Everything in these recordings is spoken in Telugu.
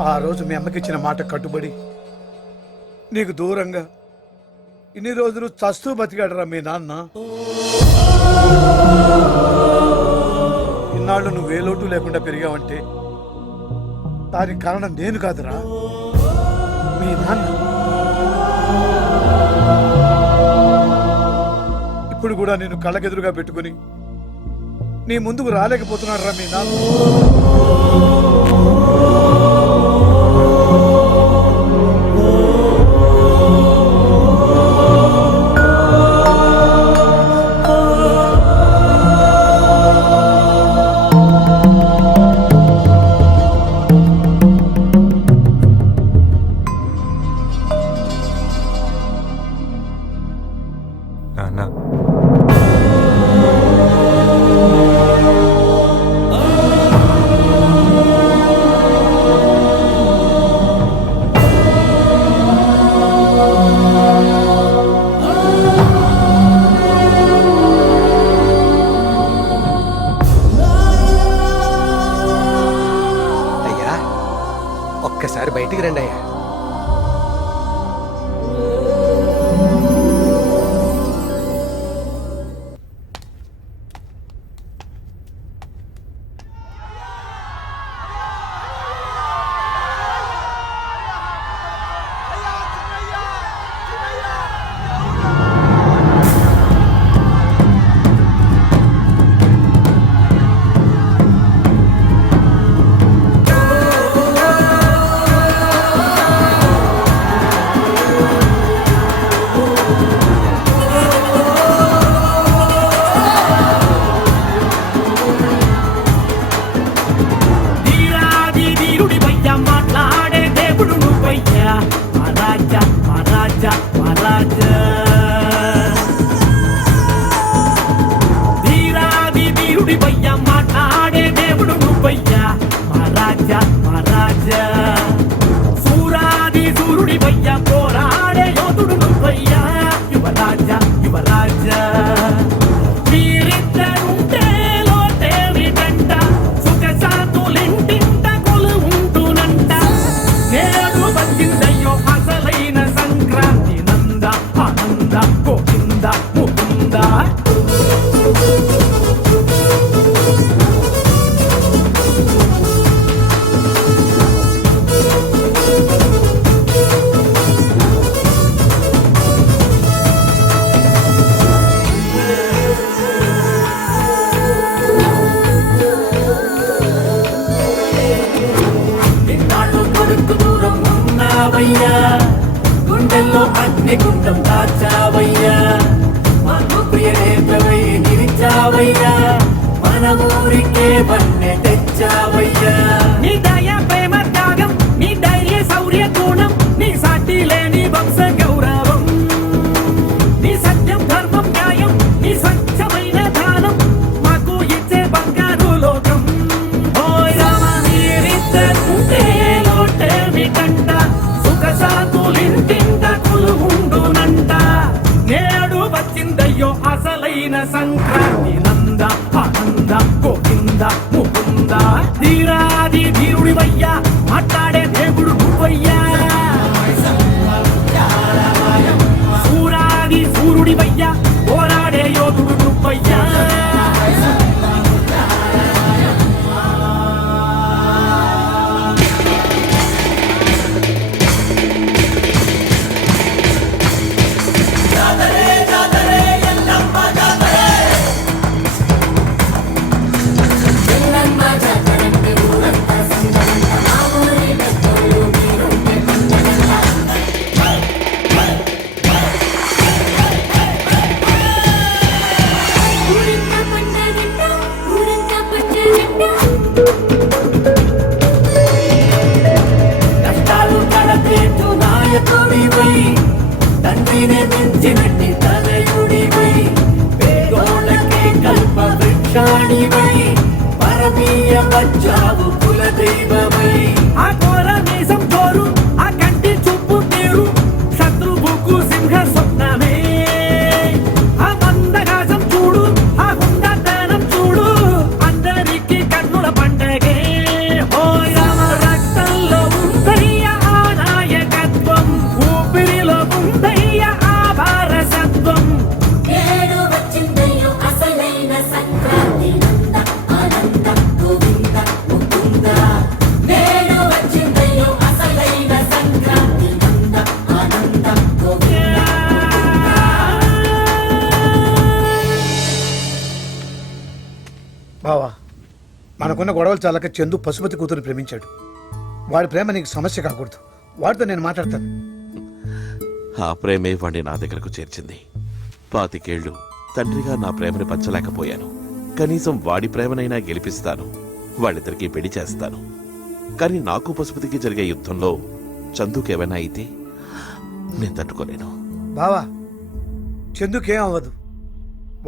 ఆ రోజు మీ అమ్మకి ఇచ్చిన మాట కట్టుబడి నీకు దూరంగా ఇన్ని రోజులు చస్తూ బతికాడరా మీ నాన్న. ఇన్నాళ్ళు నువ్వు ఏ లోటు లేకుండా పెరిగావంటే దానికి కారణం నేను కాదురా, మీ నాన్న. ఇప్పుడు కూడా నేను కళ్ళకెదురుగా పెట్టుకుని నీ ముందుకు రాలేకపోతున్నాడు రా మీ నాన్న. ఒక్కసారి బయటికి రండి అయ్యా. గుండెల్లో అగ్నిగుండం దాచావయ్యా, మను ప్రియనేతవై నిలిచావయ్యా, మన ఊరికే వన్నె తెచ్చావయ్యా. నీ దయ ప్రేమ త్యాగం, నీ ధైర్య శౌర్య గుణం, నీ సాటి లేని వంశ గౌరవం, నీ సత్యం ధర్మం న్యాయం, నీ స్వచ్ఛమైన దానం మాకు ఇచ్చే బంగారు లోకం. ఓయ్ రామ నీరిద్దరుంటే లోటేమిటంట, సుఖశాంతులింటింట కొలువుండునంట. నేడు వచ్చిందయ్యో అసలైన సంక్రాంతి, నంద ఆనంద గోవింద ముకుంద. మనకున్న గొడవలు చాలక చందు పశుపతి కూతురు ప్రేమించాడు. వాడి ప్రేమ నీకు సమస్య కాకూడదు. వాడితో నేను మాట్లాడతాను. ఆ ప్రేమే వాణ్ణి నా దగ్గరకు చేర్చింది. 25 ఏళ్ళు తండ్రిగా నా ప్రేమను పంచలేకపోయాను. కనీసం వాడి ప్రేమనైనా గెలిపిస్తాను. వాళ్ళిద్దరికీ పెళ్లి చేస్తాను. కానీ నాకు పశుపతికి జరిగే యుద్ధంలో చందుకేమైనా అయితే నేను తట్టుకోలేను. బావా, చందుకేం అవ్వదు.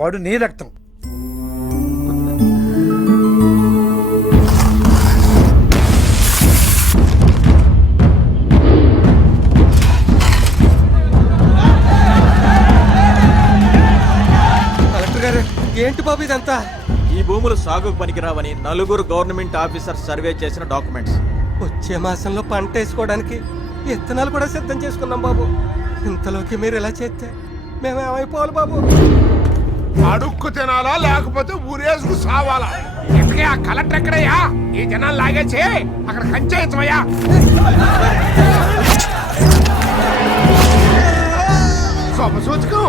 వాడు నీ రక్తం. కలెక్టర్ గారు, ఏంటి బాబు ఇదంతా? ఈ భూములు సాగుకు పనికిరావని నలుగురు గవర్నమెంట్ ఆఫీసర్ సర్వే చేసిన డాక్యుమెంట్స్. వచ్చే మాసంలో పంట వేసుకోవడానికి విత్తనాలు కూడా సిద్ధం చేసుకున్నాం బాబు. ఇంతలోకి మీరు ఇలా చేస్తే మేమేమైపోవాలి బాబు? అడుక్కు తినాలా లేకపోతే ఊరేసుకు సావాలా? ఇంతకీ ఆ కలెక్టర్ ఎక్కడయ్యా? ఈ జనాలు లాగేసి అక్కడ కంచేయచ్చమయ్యా. శుభసూచకం.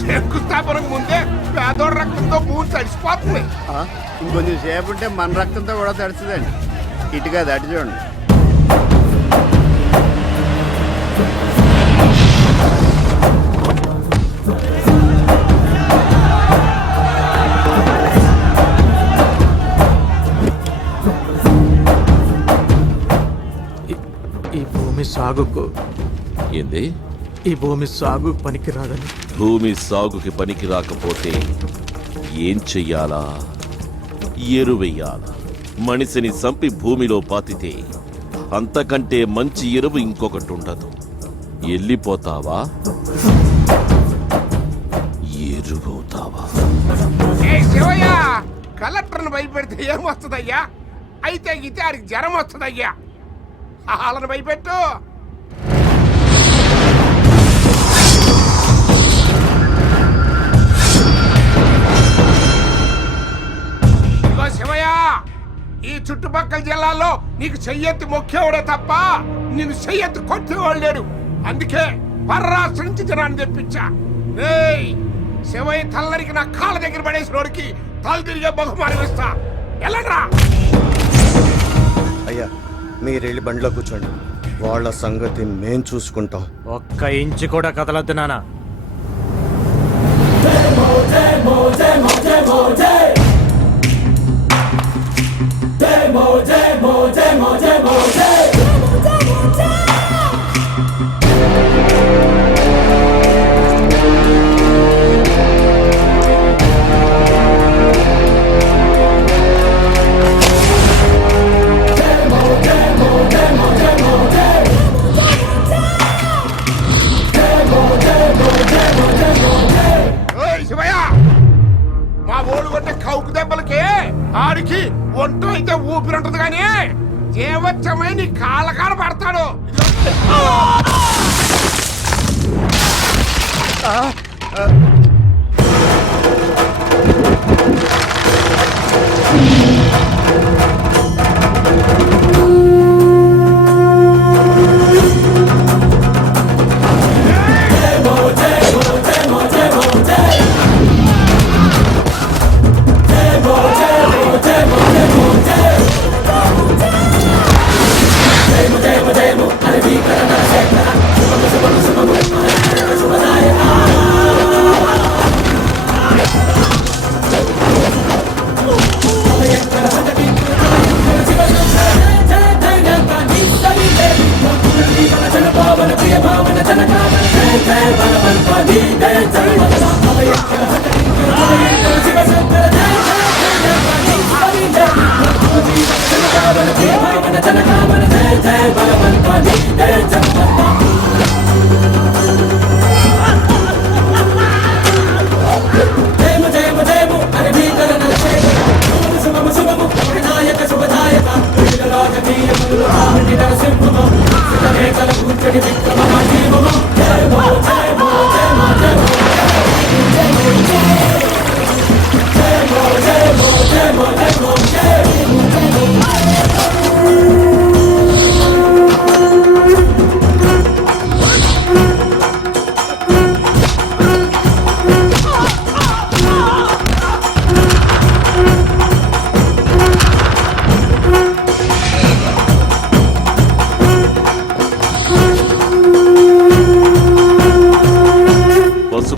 శంకుస్థాపనకు ముందే పేదోడు రక్తంతో భూమి తడిసిపోతుంది. ఇంకొంచెం సేపు ఉంటే మన రక్తంతో కూడా తడుస్తుందండి. ఇటుగా అటు చూడండి. ఈ భూమి సాగుకు ఏంది? ఈ భూమి సాగు పనికిరాదని. భూమి సాగుకి పనికి రాకపోతే ఏం చెయ్యాలా? ఎరువెయ్యాలా? మనిషిని చంపి భూమిలో పాతితే అంతకంటే మంచి ఎరువు ఇంకొకటి ఉండదు. వెళ్ళిపోతావా? ఎరువవుతావా? ఏ శివయ్య, కలెక్టర్ని భయపెడితే ఏమొస్తుందయ్యా? అయితే గీతే ఆడికి జ్వరం వస్తుందయ్యా. వాళ్ళని భయపెట్టు. ఇదిగో శివయ్య, ఈ చుట్టుపక్కల జిల్లాల్లో నీకు చెయ్యెత్తి మొక్కేవాడే తప్ప నిన్ను చెయ్యెత్తి కొట్టేవాడు లేడు. అందుకే పర్రాష్ట్ర నుంచి జనాన్ని తెప్పించా. ఏయ్ శివయ్య తల్లరికి నా కాళ్ళ దగ్గర పడేసినోడికి తల తిరిగే బహుమానం ఇస్తా. ఎలాగా? అయ్యా, మీరు వెళ్ళి బండిలో కూర్చోండి. వాళ్ళ సంగతి మేం చూసుకుంటాం. ఒక్క ఇంచు కూడా కదలద్దు నాన్న. ఓయ్ శివయ్య, మా ఓడు కొట్టే కౌకు దెబ్బలకి ఆడికి ఒంటో అయితే ఊపిరి ఉంటుంది కానీ జీవచ్చమై నీ కాళ్ళ కాడ పడతాడు.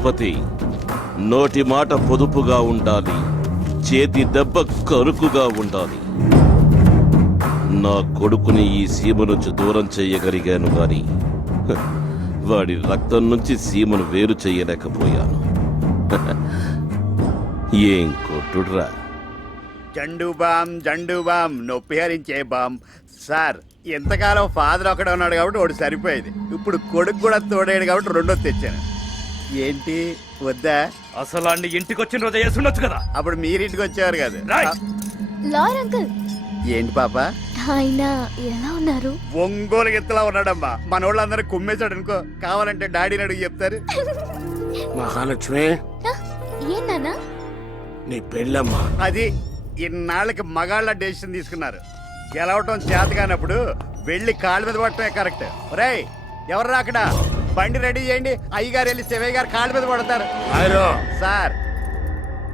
దళపతి నోటి మాట పొదుపుగా ఉండాలి, చేతి దెబ్బ కరుకుగా ఉండాలి. నా కొడుకుని ఈ సీమ నుంచి దూరం చెయ్యగలిగాను గాని వాడి రక్తం నుంచి సీమను వేరు చెయ్యలేకపోయాను. ఏం కొట్టుడ్రా. జండు బామ్ నొప్పి హరించే బామ్. సార్ ఎంతకాలం ఫాదర్ ఒకడే ఉన్నాడు కాబట్టి ఒకటి సరిపోయేది. ఇప్పుడు కొడుకు కూడా తోడేడు కాబట్టి రెండో తెచ్చాను. ఏంటి వద్దా? అసలు అన్ని ఇంటికి వచ్చిన రోజు వేసుండొచ్చు కదా. అప్పుడు మీరింటికి వచ్చేవారు కదా. లాయర్ అంకుల్, ఏంటి పాప? ఆయన ఎలా ఉన్నారు? ఒంగోలు ఎత్తులా ఉన్నాడమ్మా. మన వాళ్ళందరూ కుమ్మేశాడు అనుకో. కావాలంటే డాడీని అడుగు చెప్తారు. మహాలక్ష్మి, ఏం నాన్న? నీ పెళ్ళమ్మా. అది ఇన్నాళ్ళకి మగాళ్ళ డెసిషన్ తీసుకున్నారు. గెలవటం చేత కానప్పుడు వెళ్ళి కాళ్ళ మీద పడటమే కరెక్ట్. రేయ్ ఎవరు అక్కడ? బండి రెడీ చేయండి. అయ్యగారు వెళ్ళి శివయ్య గారు కాళ్ళ మీద పడతారు. ఆయరో, సార్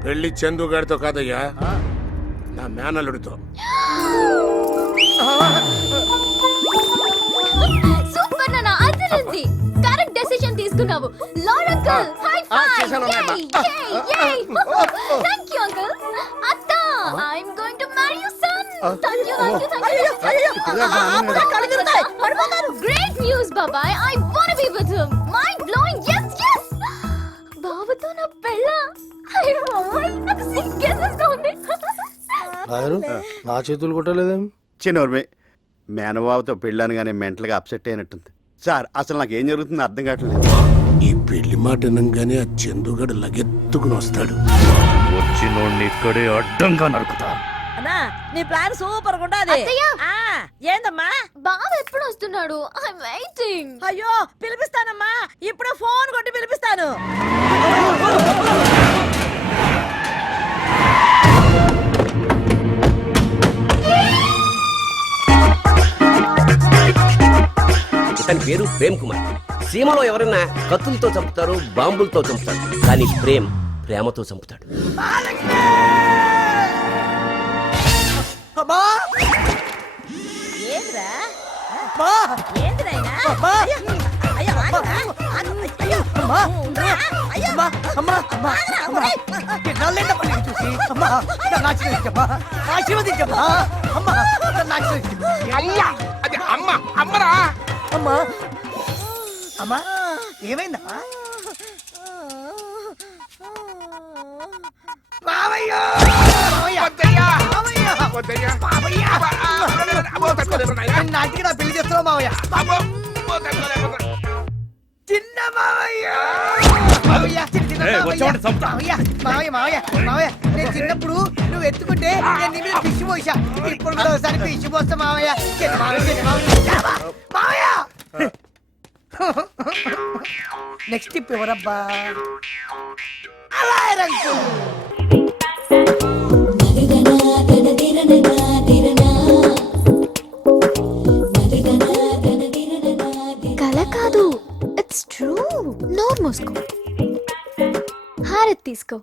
పెళ్లి చందు గారితో కాదయ్యా, నా మేనల్లుడితో. సూపర్ నాన్న, అదిరింది. కరెక్ట్ డెసిషన్ తీసుకున్నావు. లాయర్ అంకుల్, హై చేశాను అమ్మా. Thank you uncle. అత్త, I am going to marry you son. Thank you. Great news బాబాయ్. I want be with him. Mind blowing. yes బావతో నా పెళ్ళ. అయ్యో బాబాయ్, నాకు సిగ్గేసేస్తా ఉంది. నా చేతులు కొట్టలేదేం? చిన్నోర్మే మేనబాబుతో పెళ్ళాను కానీ మెంటల్గా అప్సెట్ అయినట్టుంది. సార్ అసలు నాకు ఏం జరుగుతుందో అర్థం కావట్లేదు. ఈ పెళ్లి మాట వినంగానే ఆ చందుగాడు లగెత్తుకుని వస్తాడు. వచ్చినోడిని ఇక్కడే అడ్డంగా నరుకుతా. అన్నా నీ ప్లాన్ సూపర్ గా ఉండాది. అత్తయ్య! ఏందమ్మా? బావ ఎప్పుడు వస్తున్నాడు? I am waiting. అయ్యో పిలిపిస్తానమ్మా, ఇప్పుడే ఫోన్ కొట్టి పిలిపిస్తాను. ఇతని పేరు ప్రేమ్ కుమార్. సీమలో ఎవరైనా కత్తులతో చంపుతారు, బాంబులతో చంపుతారు, కానీ ప్రేమతో చంపుతాడు. ఏంద్రా ఏంద్రైనా? అయ్యో అమ్మా, అది అమ్మ, అమ్మరా. అమ్మా అమ్మా, ఏమైందమ్మా? మావయ్య! వద్దయ్యా, మావయ్య! వద్దయ్యా. మావయ్య! నాటికి నా పెళ్లి చేస్తున్నావు మావయ్య. చిన్న మావయ్య! మావయ్య, చిన్న మావయ్య! మావయ్య, మావయ్య, మావయ్య, మావయ్య, నేను చిన్నప్పుడు నువ్వు ఎత్తుకుంటే నేను నీ మీద ఫిష్ పోసా. ఇప్పుడు కూడా ఒకసారి ఫిష్ పోస్తా మావయ్య. చిన్న మావయ్య, చిన్న మావయ్య. మావయ్య! నెక్స్ట్ టిప్ ఎవరబ్బా? అలా రంగు. కల కాదు, ఇట్స్ ట్రూ. నోరు మూసుకో. హారత్ తీసుకో.